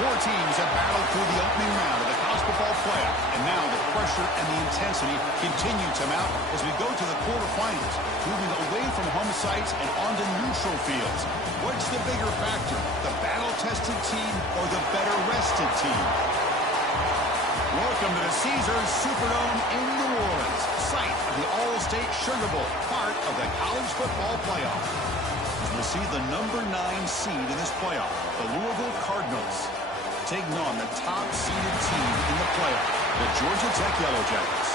Four teams have battled through the opening round of the college football playoff, and now the pressure and the intensity continue to mount as we go to the quarterfinals, moving away from home sites and onto neutral fields. What's the bigger factor, the battle-tested team or the better-rested team? Welcome to the Caesars Superdome in New Orleans, site of the All-State Sugar Bowl, part of the college football playoff. We'll see the number 9 seed in this playoff, the Louisville Cardinals, taking on the top-seeded team in the playoff, the Georgia Tech Yellow Jackets.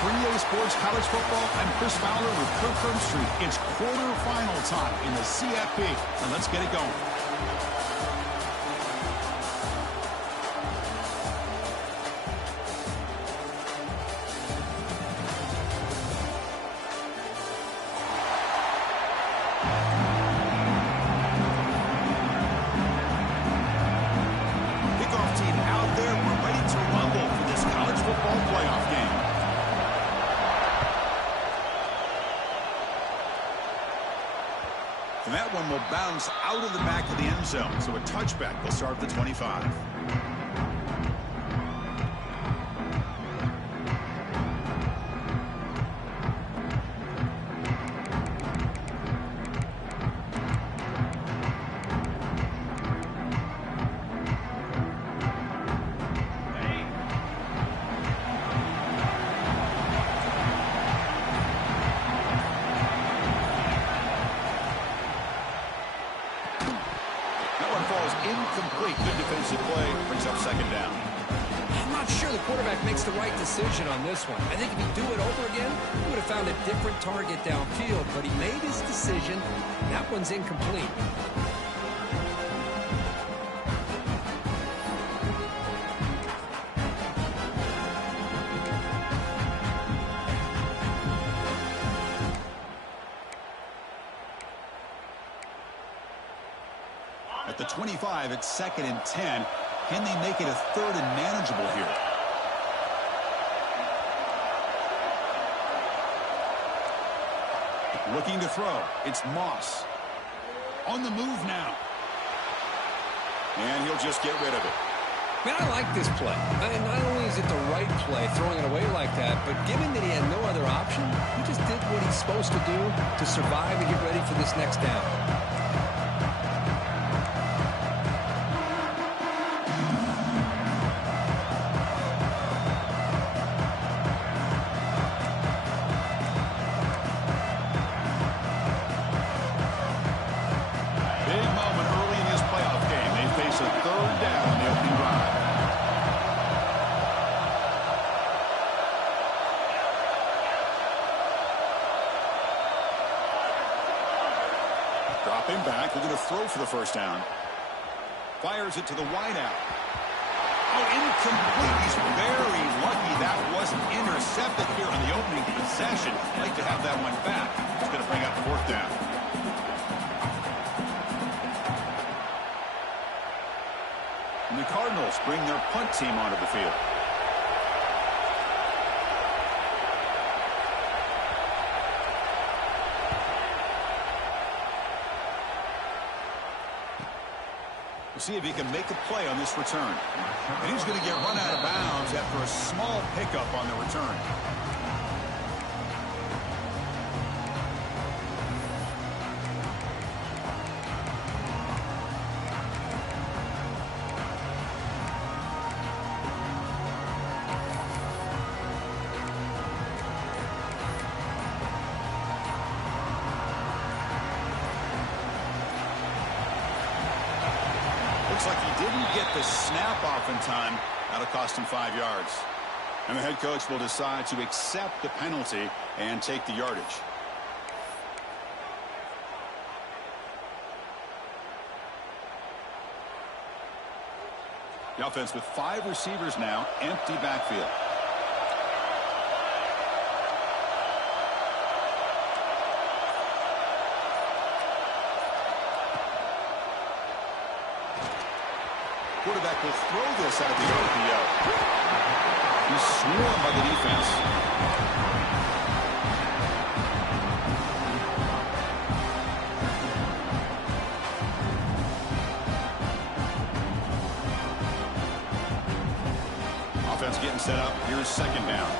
For EA Sports College Football, I'm Chris Fowler with Kirk Herbstreit. It's quarterfinal time in the CFP, and let's get it going. And that one will bounce out of the back of the end zone, so a touchback will start at the 25. Incomplete. Good defensive play. Brings up second down. I'm not sure the quarterback makes the right decision on this one. I think if he'd do it over again, he would have found a different target downfield, but he made his decision. That one's incomplete. At the 25, it's 2nd and 10. Can they make it a 3rd and manageable here? Looking to throw. It's Moss. On the move now. And he'll just get rid of it. Man, I like this play. Not only is it the right play, throwing it away like that, but given that he had no other option, he just did what he's supposed to do to survive and get ready for this next down. Dropping back, looking to throw for the first down. Fires it to the wideout. Oh, incomplete. He's very lucky that wasn't intercepted here on the opening possession. Like to have that one back. It's going to bring up 4th down. And the Cardinals bring their punt team onto the field. We'll see if he can make a play on this return. And he's going to get run out of bounds after a small pickup on the return. Looks like he didn't get the snap off in time. That'll cost him 5 yards. And the head coach will decide to accept the penalty and take the yardage. The offense with 5 receivers now, empty backfield. Quarterback will throw this out of the RPO. He's swarmed by the defense. Offense getting set up. Here's second down.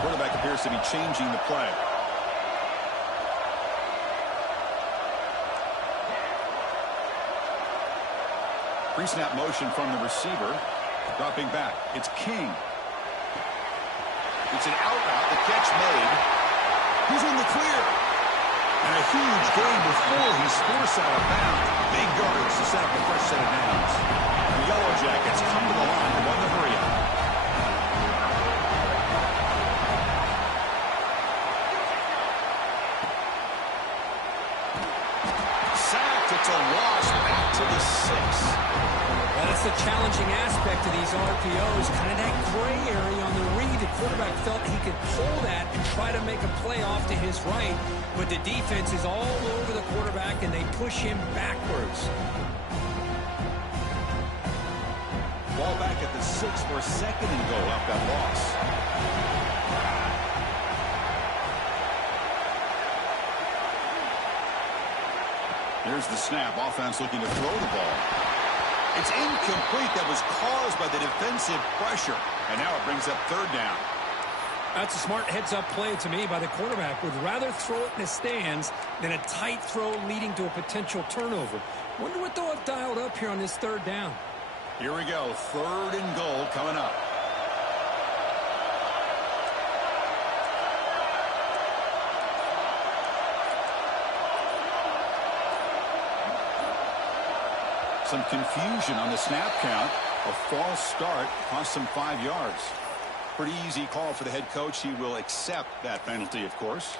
Quarterback appears to be changing the play. Pre-snap motion from the receiver. Dropping back. It's King. It's an out route. The catch made. He's in the clear. And a huge gain before he's forced out of bounds. Big yards to set up a fresh set of downs. The Yellow Jackets come to the line to run the hurry up. Sacked. It's a loss back to the 6. That's the challenging aspect of these RPOs, kind of that gray area on the read. The quarterback felt he could pull that and try to make a play off to his right, but the defense is all over the quarterback, and they push him backwards. Ball back at the 6 for a second and goal off that loss. Here's the snap. Offense looking to throw the ball. It's incomplete. That was caused by the defensive pressure. And now it brings up third down. That's a smart heads-up play to me by the quarterback. Would rather throw it in the stands than a tight throw leading to a potential turnover. Wonder what they'll have dialed up here on this third down. Here we go. Third and goal coming up. Some confusion on the snap count. A false start cost him 5 yards. Pretty easy call for the head coach. He will accept that penalty, of course.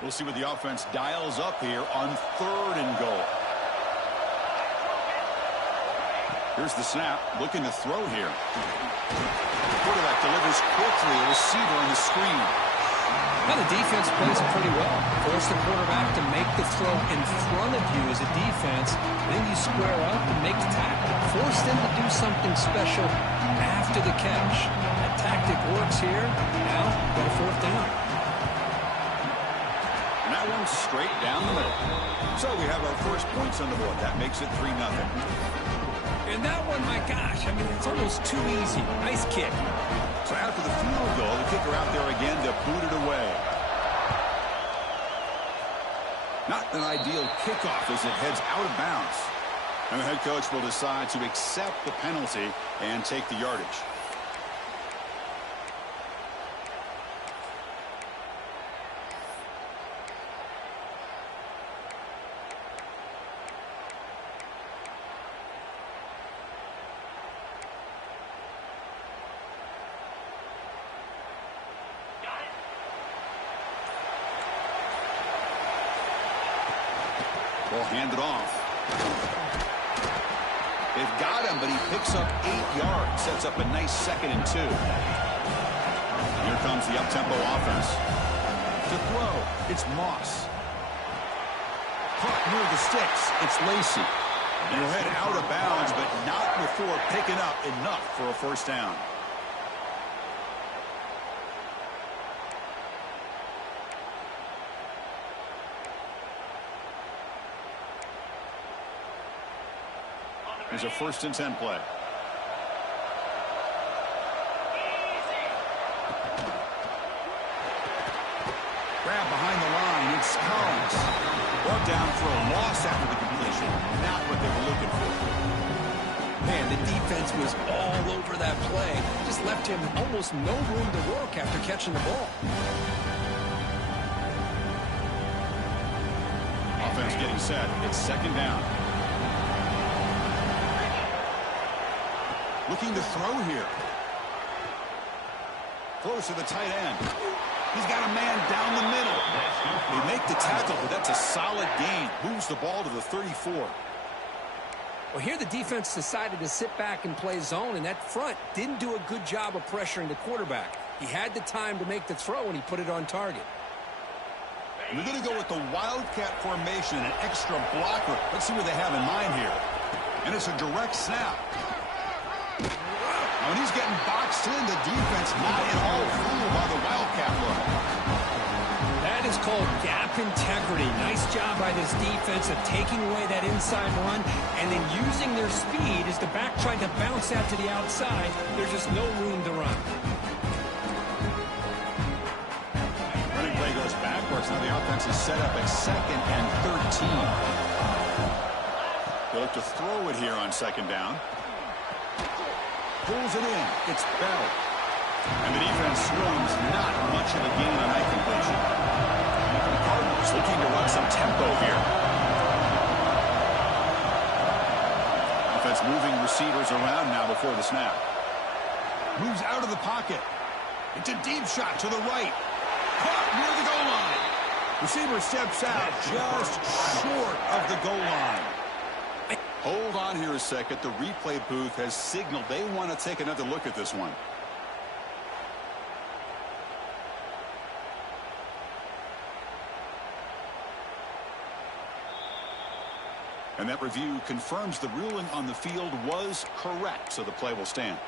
We'll see what the offense dials up here on third and goal. Here's the snap. Looking to throw here. Quarterback delivers quickly. A receiver on the screen. Now the defense plays it pretty well. Force the quarterback to make the throw in front of you as a defense. Then you square up and make the tackle. Force them to do something special after the catch. That tactic works here. Now, go to fourth down. And that one's straight down the middle. So we have our first points on the board. That makes it 3-0. And that one, my gosh, I mean, it's almost too easy. Nice kick. So after the field goal, the kicker out there again to boot it away. Not an ideal kickoff as it heads out of bounds. And the head coach will decide to accept the penalty and take the yardage. Ball handed off. They've got him, but he picks up 8 yards. Sets up a nice 2nd and 2. Here comes the up-tempo offense. To throw, it's Moss. Caught near the sticks, it's Lacey. And he'll head out of bounds, but not before picking up enough for a first down. Here's a 1st and 10 play. Grab behind the line. It's Collins. Brought down for a loss after the completion. Not what they were looking for. Man, the defense was all over that play. Just left him almost no room to work after catching the ball. Offense getting set. It's 2nd down. Looking to throw here. Close to the tight end. He's got a man down the middle. They make the tackle, but that's a solid gain. Moves the ball to the 34. Well, here the defense decided to sit back and play zone, and that front didn't do a good job of pressuring the quarterback. He had the time to make the throw, and he put it on target. We're going to go with the Wildcat formation, an extra blocker. Let's see what they have in mind here. And it's a direct snap. When he's getting boxed in, the defense not at all fooled by the Wildcat look. That is called gap integrity. Nice job by this defense of taking away that inside run and then using their speed as the back tried to bounce out to the outside. There's just no room to run. Running play goes backwards. Now the offense is set up at 2nd and 13. They'll look to throw it here on 2nd down. Pulls it in. It's Bell. And the defense swarms. Not much of a gain on that completion. The Cardinals looking to run some tempo here. Offense moving receivers around now before the snap. Moves out of the pocket. It's a deep shot to the right. Caught near the goal line. Receiver steps out just short of the goal line. Hold on here a second. The replay booth has signaled they want to take another look at this one. And that review confirms the ruling on the field was correct, so the play will stand.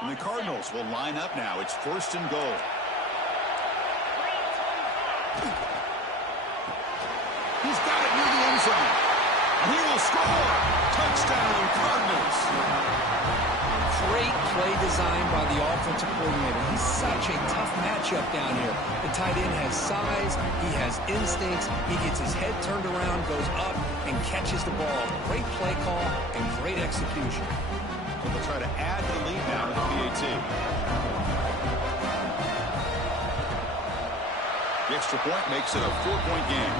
And the Cardinals will line up now. It's 1st and goal. He's got it near the end zone. And he will score. Touchdown, Cardinals. Great play design by the offensive coordinator. He's such a tough matchup down here. The tight end has size. He has instincts. He gets his head turned around, goes up, and catches the ball. Great play call and great execution. So they'll try to add the lead now to the PAT. The extra point makes it a 4-point game.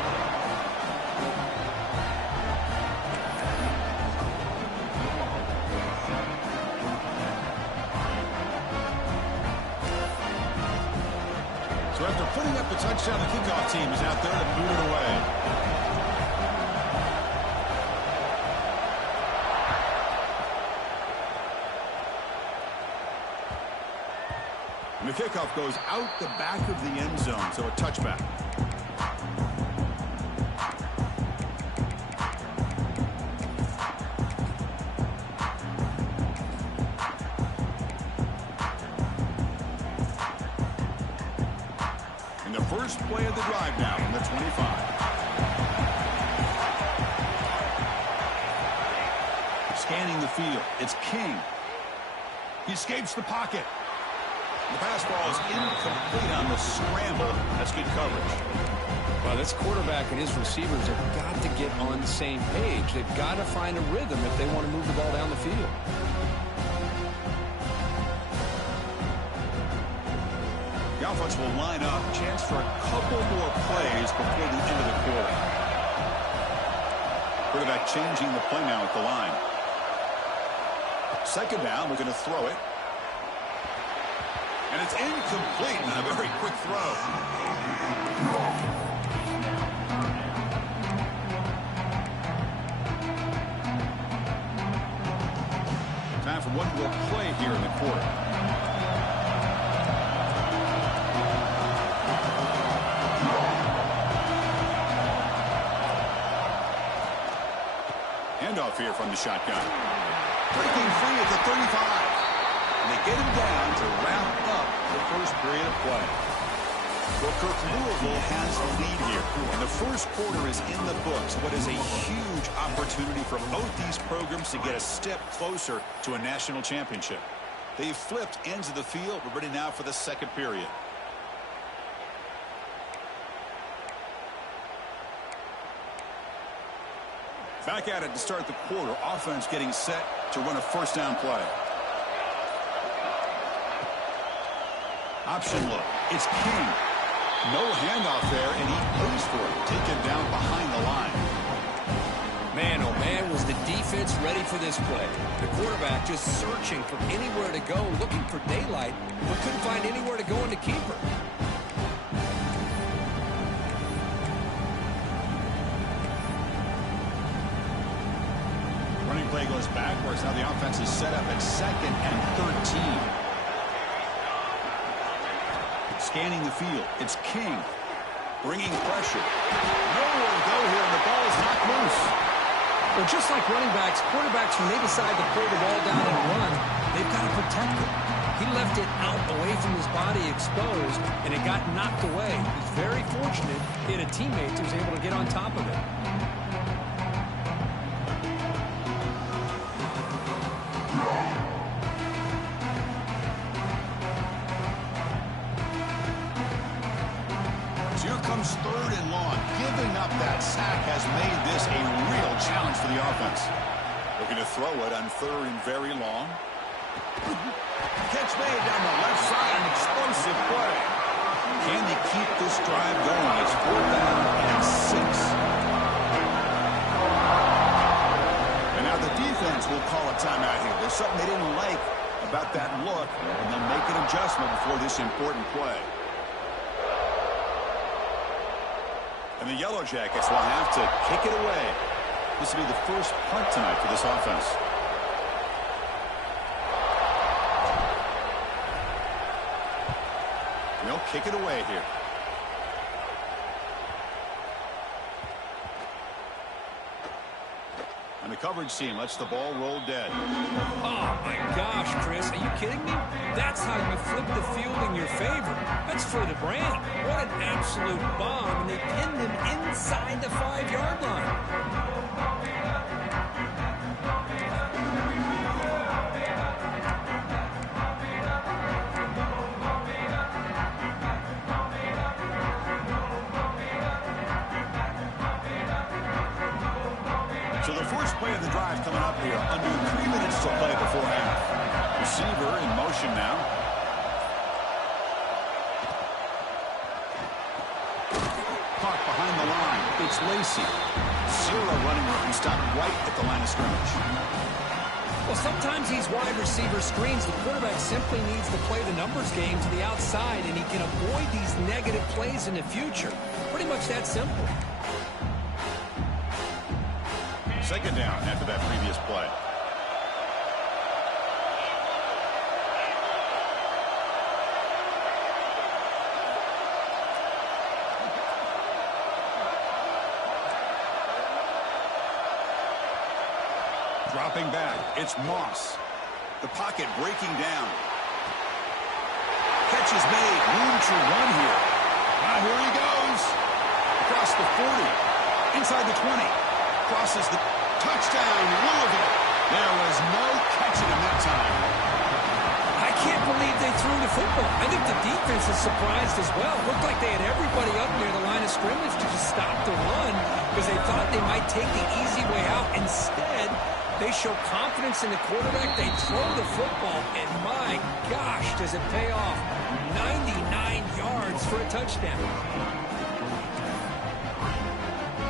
So after putting up the touchdown, the kickoff team is out there to boot it away. And the kickoff goes out the back of the end zone, so a touchback. And the first play of the drive now from the 25. Scanning the field, it's King. He escapes the pocket. The pass ball is incomplete on the scramble. That's good coverage. Well, this quarterback and his receivers have got to get on the same page. They've got to find a rhythm if they want to move the ball down the field. The offense will line up. Chance for a couple more plays before the end of the quarter. Quarterback changing the play now at the line. 2nd down, we're going to throw it. And it's incomplete on a very quick throw. Time for one more play here in the quarter. Handoff here from the shotgun. Breaking free at the 35. And they get him down to wrap up the first period of play. Well, Kirk, Louisville has the lead here. And the first quarter is in the books. What is a huge opportunity for both these programs to get a step closer to a national championship. They've flipped ends of the field. We're ready now for the second period. Back at it to start the quarter. Offense getting set to run a first down play. Option look. It's King. No handoff there, and he pays for it. Taken down behind the line. Man, oh man, was the defense ready for this play. The quarterback just searching for anywhere to go, looking for daylight, but couldn't find anywhere to go in the keeper. Running play goes backwards. Now the offense is set up at 2nd and 13. scanning the field. It's King bringing pressure. Nowhere to go here, and the ball is knocked loose. Well, just like running backs, quarterbacks, when they decide to pull the ball down and run, they've got to protect it. He left it out away from his body exposed, and it got knocked away. He's very fortunate he had a teammate who was able to get on top of it. Here comes 3rd and long. Giving up that sack has made this a real challenge for the offense. Looking to throw it on 3rd and very long. Catch made down the left side. An explosive play. Can they keep this drive going? It's 4th down and 6. And now the defense will call a timeout here. There's something they didn't like about that look, and they'll make an adjustment before this important play. And the Yellow Jackets will have to kick it away. This will be the first punt tonight for this offense. And they'll kick it away here. And the coverage team lets the ball roll dead. Oh, my gosh, Chris. Are you kidding me? That's how you flip the field in your favor. That's for the brand. What an absolute bomb. And they pinned him inside the 5-yard line. So the first play of the drive coming up here. Under 3 minutes to play before half. Receiver in motion now. Caught behind the line. It's Lacey. 0 running room. Stopped right at the line of scrimmage. Well, sometimes these wide receiver screens, the quarterback simply needs to play the numbers game to the outside, and he can avoid these negative plays in the future. Pretty much that simple. 2nd down after that previous play. Dropping back, it's Moss. The pocket breaking down. Catch is made, room to run here. Here he goes. Across the 40, inside the 20. Crosses the touchdown, Louisville. There was no catching him that time. I can't believe they threw the football. I think the defense is surprised as well. Looked like they had everybody up near the line of scrimmage to just stop the run because they thought they might take the easy way out. Instead, they show confidence in the quarterback. They throw the football, and my gosh, does it pay off. 99 yards for a touchdown.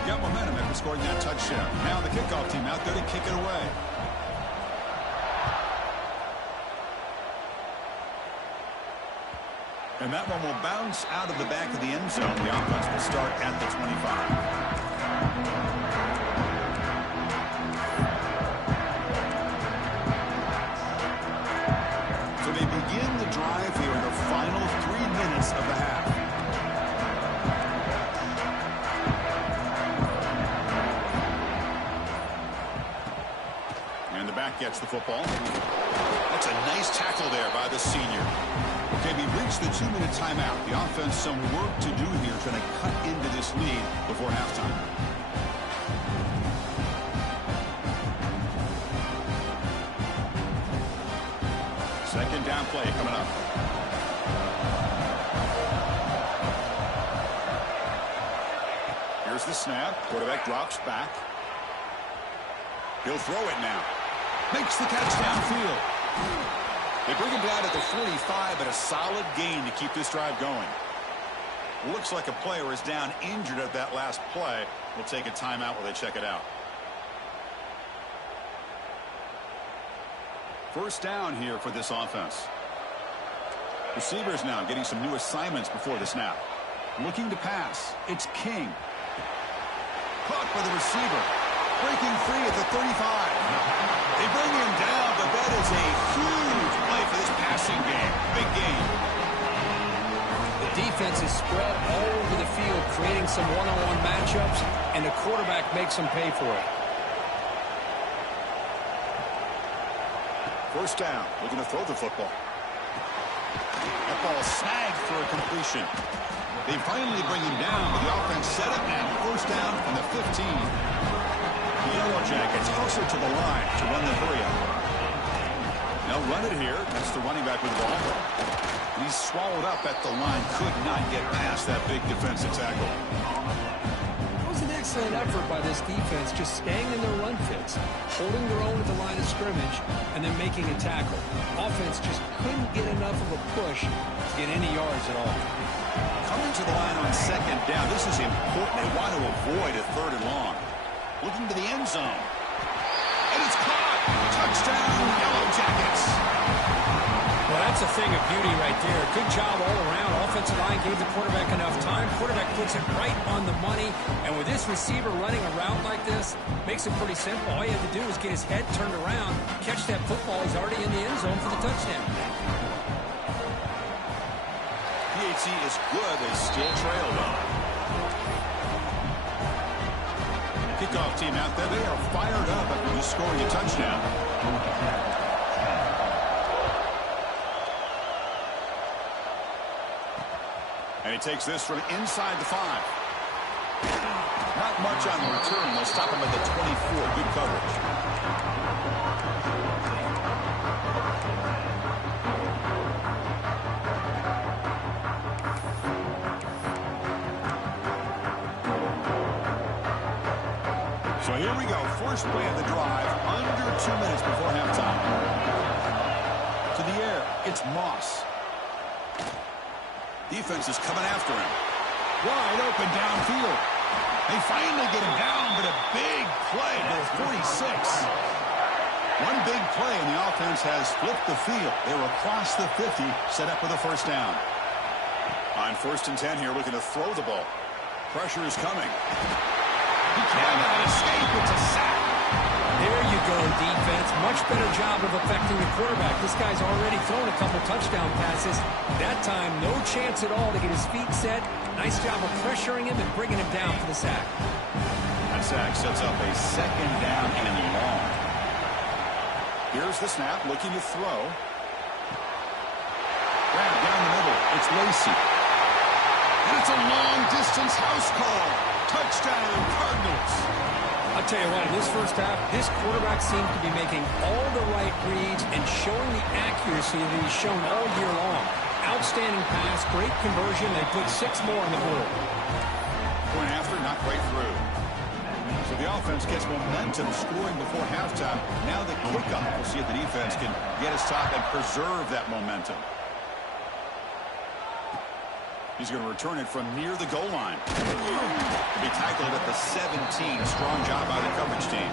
Got momentum after scoring that touchdown. Now the kickoff team out there to kick it away. And that one will bounce out of the back of the end zone. The offense will start at the 25. So they begin the drive here in the final 3 minutes of the half. Gets the football. That's a nice tackle there by the senior. Okay, we've reached the 2-minute timeout. The offense some work to do here, trying to cut into this lead before halftime. Second down play coming up. Here's the snap. Quarterback drops back. He'll throw it now. Makes the catch downfield. They bring him down at the 45, but a solid gain to keep this drive going. Looks like a player is down injured at that last play. We'll take a timeout while they check it out. First down here for this offense. Receivers now getting some new assignments before the snap. Looking to pass. It's King. Caught by the receiver. Breaking free at the 35. They bring him down, but that is a huge play for this passing game. Big game. defense is spread all over the field, creating some one-on-one matchups, and the quarterback makes them pay for it. First down, looking to throw the football. That ball snagged for a completion. They finally bring him down, but the offense set it now. First down from the 15. The Yellow Jackets hustle to the line to run the hurry-up. They'll run it here. That's the running back with the ball. And he's swallowed up at the line. Could not get past that big defensive tackle. It was an excellent effort by this defense, just staying in their run fits, holding their own at the line of scrimmage, and then making a tackle. Offense just couldn't get enough of a push to get any yards at all. Coming to the line on second down. This is important. They want to avoid a third and long. Looking to the end zone. And it's caught. Touchdown, Yellow Jackets. Well, that's a thing of beauty right there. Good job all around. Offensive line gave the quarterback enough time. Quarterback puts it right on the money. And with this receiver running a route like this, makes it pretty simple. All you have to do is get his head turned around, catch that football. He's already in the end zone for the touchdown. PAT is good. They still trail, though. Kickoff team out there. They are fired up after just scoring a touchdown. And he takes this from inside the 5. Not much on the return. They'll stop him at the 24. Good coverage. So here we go. First play of the drive. Under 2 minutes before halftime. To the air. It's Moss. Defense is coming after him. Wide open downfield. They finally get him down, but a big play to the 46. One big play, and the offense has flipped the field. They were across the 50, set up with a first down. On 1st and 10 here, looking to throw the ball. Pressure is coming. He cannot escape. It's a sack. There you go, defense. Much better job of affecting the quarterback. This guy's already thrown a couple touchdown passes. That time, no chance at all to get his feet set. Nice job of pressuring him and bringing him down for the sack. That sack sets up a second down and long. Here's the snap, looking to throw. Grab down the middle. It's Lacey. And it's a long-distance house call. Touchdown, Cardinals. I'll tell you what, in this first half, this quarterback seems to be making all the right reads and showing the accuracy that he's shown all year long. Outstanding pass, great conversion. They put 6 more on the board. Point after, not quite through. So the offense gets momentum scoring before halftime. Now the kickoff. We'll see if the defense can get his top and preserve that momentum. He's going to return it from near the goal line. He'll be tackled at the 17. Strong job by the coverage team.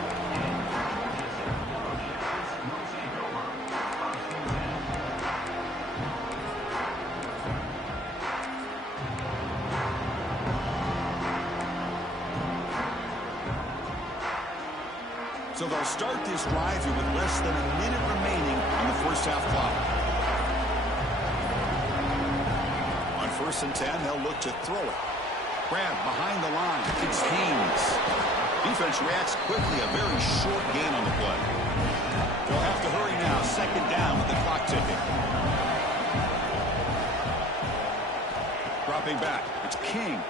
So they'll start this drive here with less than a minute remaining on the first half clock. 1st and 10, they'll look to throw it. Grab behind the line. It's Haynes. Defense reacts quickly. A very short gain on the play. They'll have to hurry now. Second down with the clock ticking. Dropping back. It's King.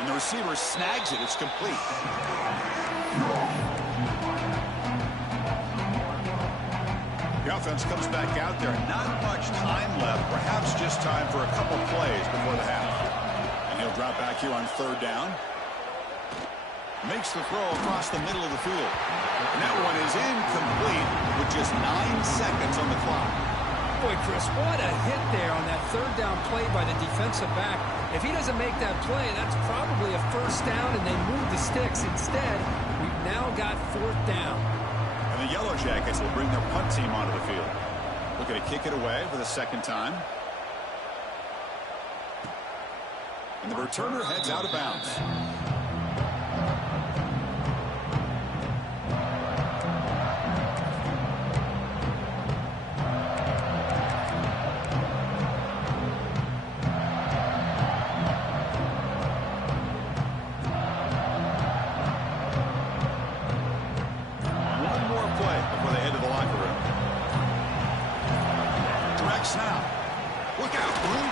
And the receiver snags it. It's complete. The offense comes back out there. Not much time left. Perhaps just time for a couple plays before the half. And he'll drop back here on 3rd down. Makes the throw across the middle of the field. And that one is incomplete with just 9 seconds on the clock. Boy, Chris, what a hit there on that 3rd down play by the defensive back. If he doesn't make that play, that's probably a first down, and they move the sticks. Instead, we've now got 4th down. And the Yellow Jackets will bring their punt team onto the field. Looking to kick it away for the 2nd time. And the returner heads out of bounds.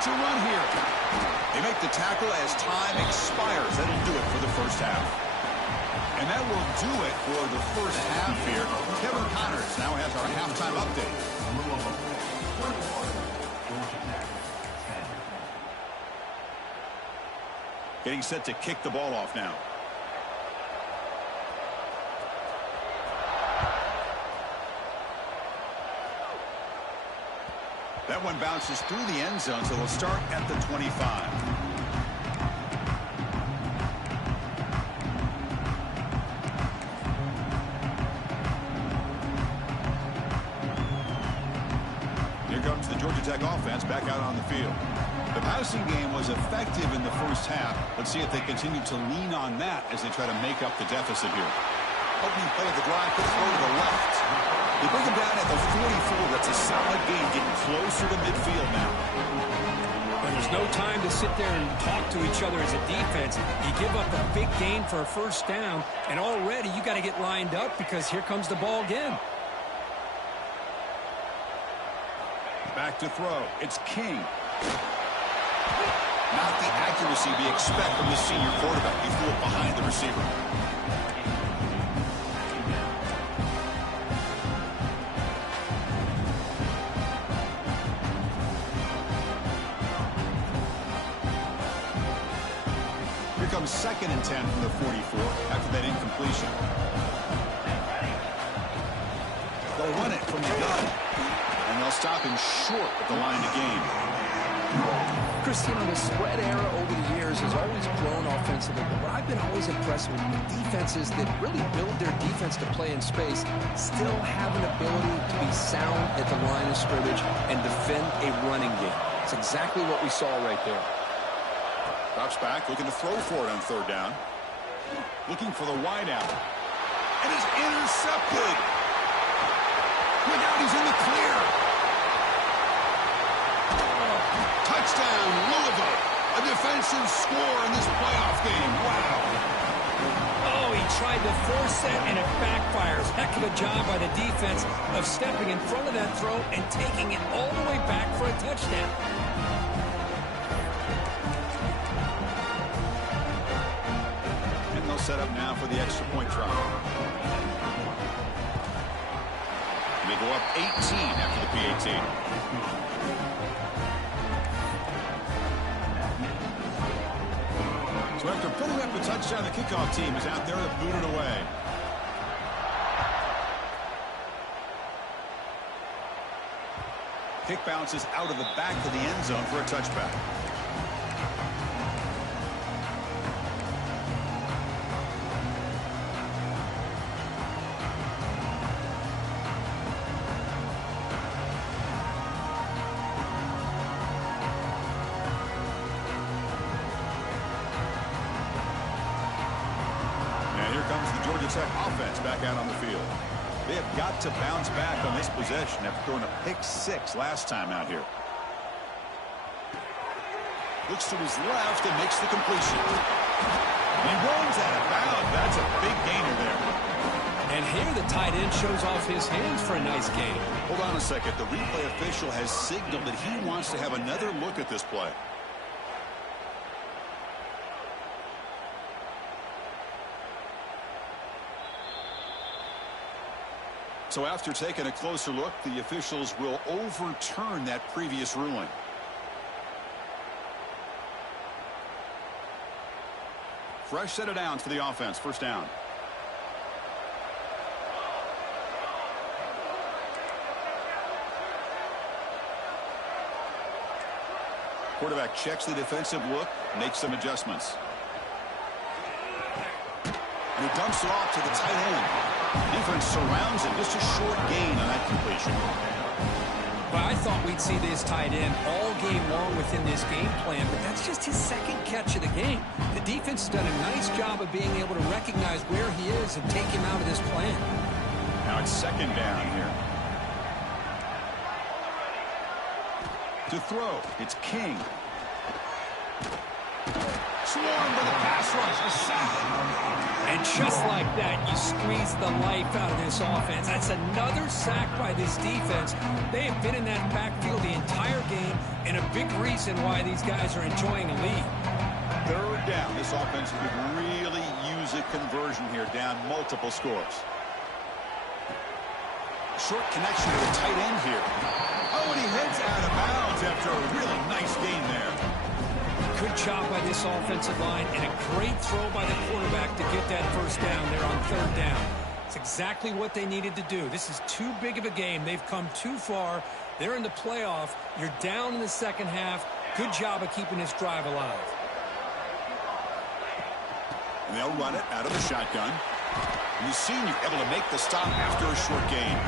to run here. They make the tackle as time expires. That'll do it for the first half. And that will do it for the first half here. Kevin Connors now has our halftime update. Getting set to kick the ball off now. That one bounces through the end zone, so they'll start at the 25. Here comes the Georgia Tech offense back out on the field. The passing game was effective in the first half. Let's see if they continue to lean on that as they try to make up the deficit here. Opening play of the drive, quick throw to the left. They bring him down at the 44. That's a solid gain, getting closer to midfield now. But there's no time to sit there and talk to each other as a defense. You give up a big gain for a first down, and already you got to get lined up because here comes the ball again. Back to throw. It's King. Not the accuracy we expect from the senior quarterback. He threw it behind the receiver. Here comes 2nd and 10 from the 44 after that incompletion. They'll run it from the gun, and they'll stop him short at the line of game. Chris, you know, the spread era over the years has always grown offensively, but what I've been always impressed with defenses that really build their defense to play in space still have an ability to be sound at the line of scrimmage and defend a running game. It's exactly what we saw right there. Drops back, looking to throw for it on 3rd down. Looking for the wide out. And it's intercepted. Look out, he's in the clear. Touchdown, Louisville. A defensive score in this playoff game. Wow. Oh, he tried to force that, and it backfires. Heck of a job by the defense of stepping in front of that throw and taking it all the way back for a touchdown. Set up now for the extra point try. They go up 18 after the PAT. So after putting up a touchdown, the kickoff team is out there to boot it away. Kick bounces out of the back of the end zone for a touchback. Tech offense back out on the field. They have got to bounce back on this possession after throwing a pick-6 last time out here. Looks to his left and makes the completion. And he runs out of bounds. That's a big gainer there. And here the tight end shows off his hands for a nice gain. Hold on a second. The replay official has signaled that he wants to have another look at this play. So after taking a closer look, the officials will overturn that previous ruling. Fresh set of downs for the offense. First down. Quarterback checks the defensive look, makes some adjustments. And he dumps it off to the tight end. Defense surrounds him. Just a short gain on that completion. Well, I thought we'd see this tight end all game long within this game plan, but that's just his 2nd catch of the game. The defense has done a nice job of being able to recognize where he is and take him out of this plan. Now it's 2nd down here. To throw, it's King. swarmed by the pass rush. A sack. And just like that, you squeeze the life out of this offense. That's another sack by this defense. They have been in that backfield the entire game, and a big reason why these guys are enjoying a lead. Third down. This offense could really use a conversion here, down multiple scores. Short connection to the tight end here. Oh, and he heads out of bounds after a really nice gain there. Good job by this offensive line, and a great throw by the quarterback to get that first down there on third down. It's exactly what they needed to do. This is too big of a game. They've come too far. They're in the playoff. You're down in the second half. Good job of keeping this drive alive. And they'll run it out of the shotgun. And the senior able to make the stop after a short gain.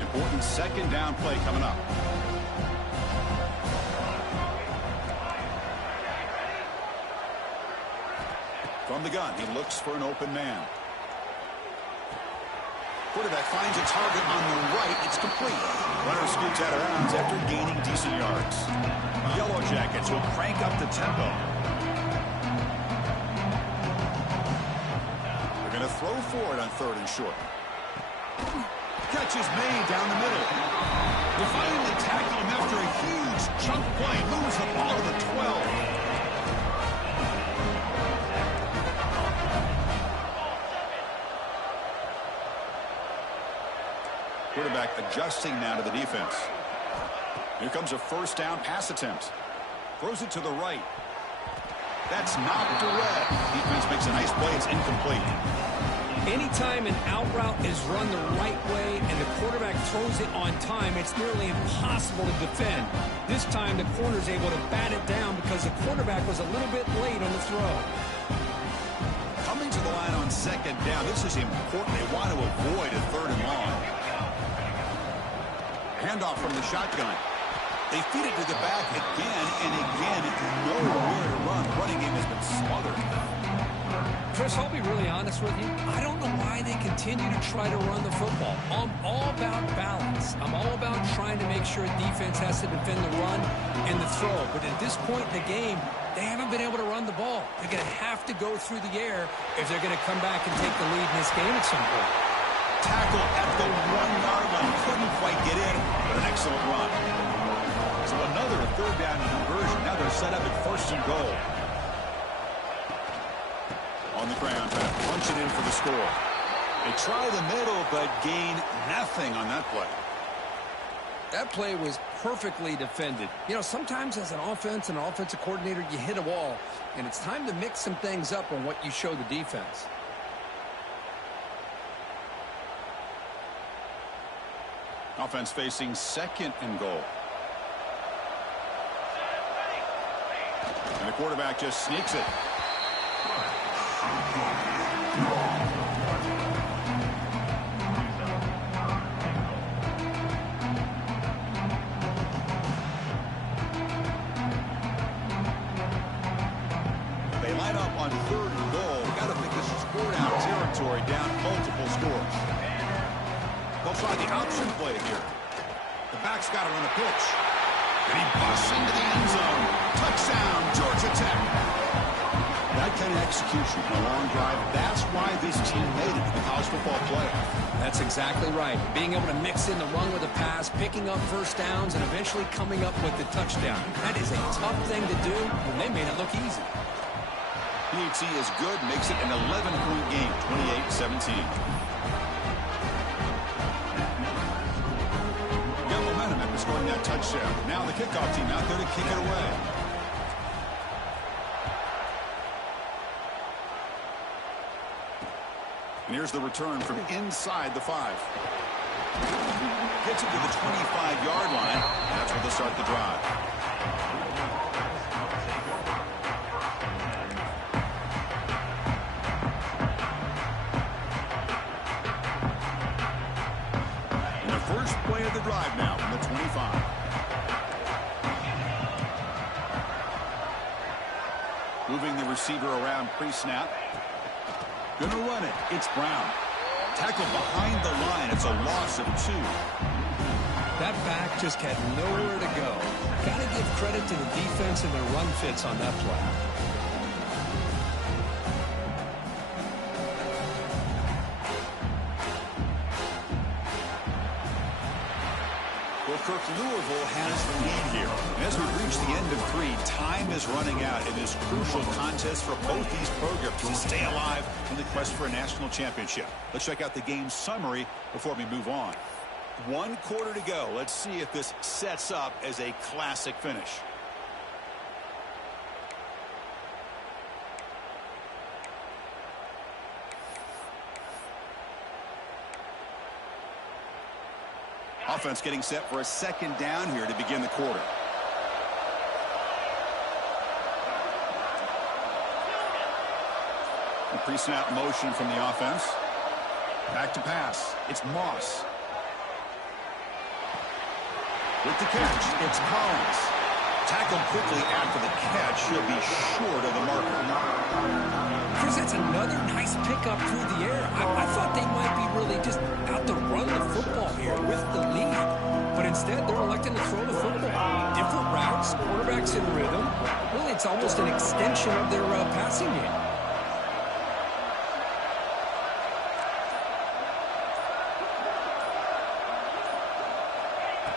Important second down play coming up. From the gun, he looks for an open man. Quarterback finds a target on the right. It's complete. Runner scoots out of bounds after gaining decent yards. Yellow Jackets will crank up the tempo. They're going to throw for it on third and short. Catch is made down the middle. They finally tackle him after a huge chunk play. Moves the ball to the 12. Quarterback adjusting now to the defense. Here comes a first down pass attempt. Throws it to the right. That's knocked away. Defense makes a nice play. It's incomplete. Anytime an out route is run the right way and the quarterback throws it on time, it's nearly impossible to defend. This time the corner's able to bat it down because the quarterback was a little bit late on the throw. Coming to the line on second down. This is important. They want to avoid a third and long. Handoff from the shotgun. They feed it to the back again and again. Nowhere to run. Running game has been smothered. Chris, I'll be really honest with you. I don't know why they continue to try to run the football. I'm all about balance. I'm all about trying to make sure defense has to defend the run and the throw. But at this point in the game, they haven't been able to run the ball. They're going to have to go through the air if they're going to come back and take the lead in this game at some point. Tackle at the 1-yard line. Couldn't quite get in, but an excellent run. So another third down conversion. Now they're set up at first and goal. On the ground, trying to punch it in for the score. They try the middle, but gain nothing on that play. That play was perfectly defended. You know, sometimes as an offense and an offensive coordinator, you hit a wall, and it's time to mix some things up on what you show the defense. Offense facing second and goal. And the quarterback just sneaks it. They line up on third and goal. Got to think this is four-down territory, down multiple scores. They'll try the option play here. The back's got to run a pitch. And he busts into the end zone. Touchdown, Georgia Tech. That kind of execution on a long drive, that's why this team made it to the college football playoff. That's exactly right. Being able to mix in the run with a pass, picking up first downs, and eventually coming up with the touchdown. That is a tough thing to do, and they made it look easy. PAT is good, makes it an 11-point game, 28-17. Scoring that touchdown. Now the kickoff team out there to kick it away. And here's the return from inside the 5. Gets it to the 25-yard line, and that's where they'll start the drive. First play of the drive now from the 25. Moving the receiver around pre-snap. Gonna run it. It's Brown. Tackled behind the line. It's a loss of 2. That back just had nowhere to go. Got to give credit to the defense and their run fits on that play. Well, Kirk, Louisville has the lead here. And as we reach the end of 3, time is running out in this crucial contest for both these programs to stay alive in the quest for a national championship. Let's check out the game summary before we move on. 1 quarter to go. Let's see if this sets up as a classic finish. Offense getting set for a 2nd down here to begin the quarter. A pre-snap motion from the offense. Back to pass. It's Moss. With the catch, it's Collins. Tackled quickly after the catch. He'll be short of the marker. Chris, that's another nice pickup through the air. I thought they might be really just out to run the football here with the lead. But instead, they're electing to throw the football. Different routes, quarterbacks in rhythm. Really, it's almost an extension of their passing game.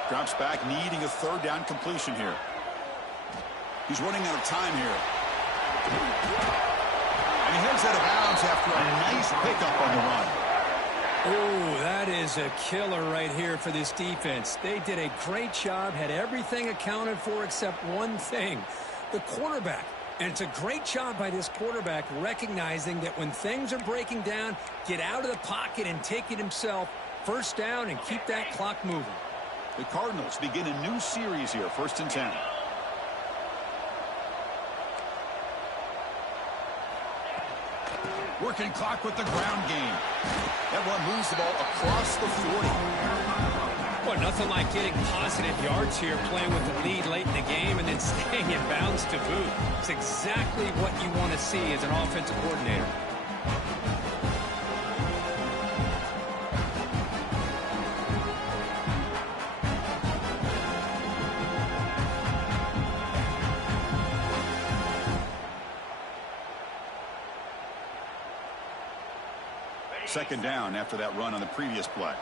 Drops back, needing a 3rd down completion here. He's running out of time here. And he heads out of bounds after a nice pickup on the run. Oh, that is a killer right here for this defense. They did a great job, had everything accounted for except one thing, the quarterback. And it's a great job by this quarterback recognizing that when things are breaking down, get out of the pocket and take it himself. 1st down and keep that clock moving. The Cardinals begin a new series here, 1st and 10. Working clock with the ground game. That one moves the ball across the 40. Well, nothing like getting positive yards here, playing with the lead late in the game and then staying in bounds to boot. It's exactly what you want to see as an offensive coordinator. Second down after that run on the previous play.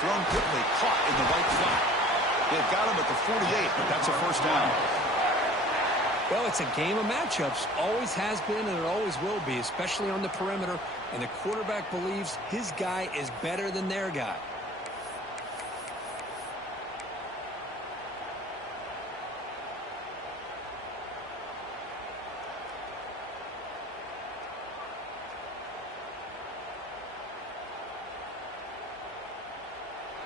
Thrown quickly, caught in the right flat. They've got him at the 48, but that's a 1st down. Well, it's a game of matchups. Always has been and it always will be, especially on the perimeter. And the quarterback believes his guy is better than their guy.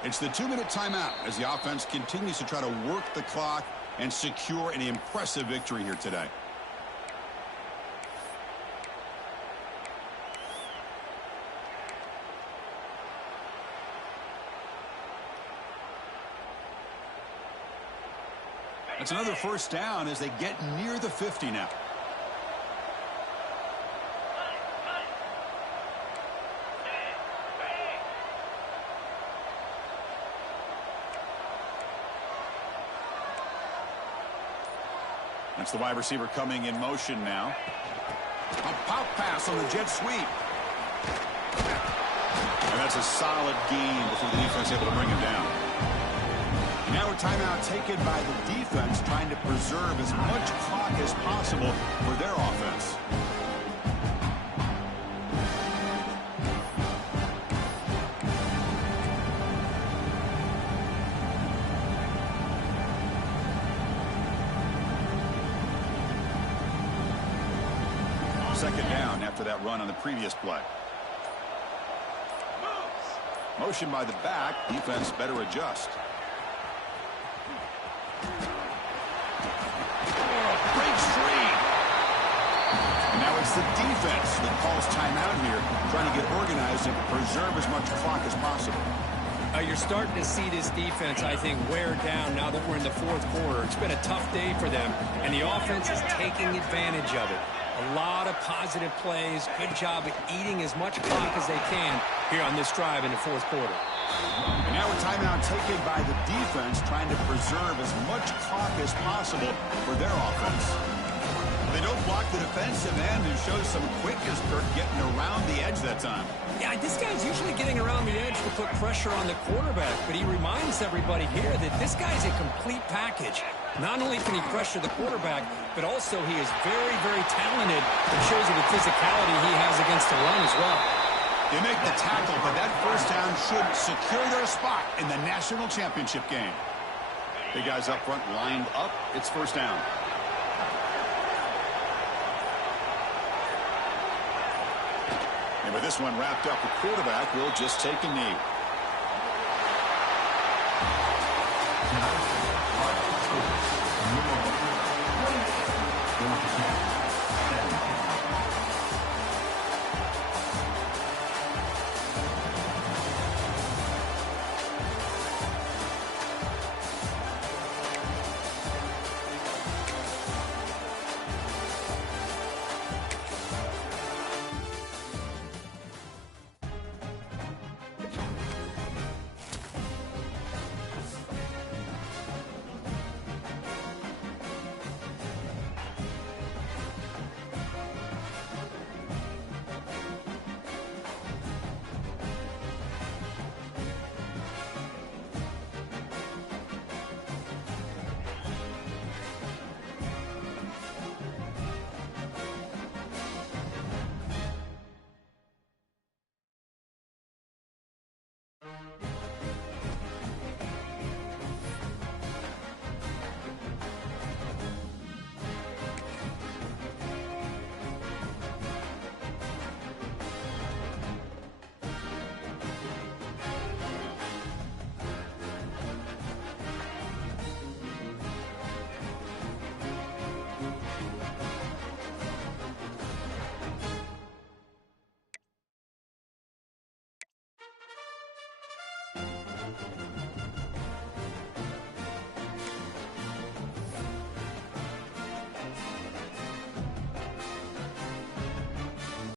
It's the 2-minute timeout as the offense continues to try to work the clock and secure an impressive victory here today. That's another 1st down as they get near the 50 now. That's the wide receiver coming in motion now. A pop pass on the jet sweep. And that's a solid gain before the defense able to bring him down. And now a timeout taken by the defense trying to preserve as much clock as possible for their offense. Second down after that run on the previous play. Motion by the back. Defense better adjust. Breaks free. And now it's the defense that calls timeout here, trying to get organized and preserve as much clock as possible. You're starting to see this defense, I think, wear down now that we're in the 4th quarter. It's been a tough day for them, and the offense is taking advantage of it. A A lot of positive plays. Good job of eating as much clock as they can here on this drive in the fourth quarter. And now a timeout taken by the defense, trying to preserve as much clock as possible for their offense. They don't block the defensive end and show some quickness for getting around the edge that time. Yeah, this guy's usually getting around the edge to put pressure on the quarterback, but he reminds everybody here that this guy's a complete package. Not only can he pressure the quarterback, but also he is very, very talented and shows you the physicality he has against the run as well. They make the tackle, but that first down should secure their spot in the national championship game. Big guys up front lined up. It's first down. And with this one wrapped up, the quarterback will just take a knee.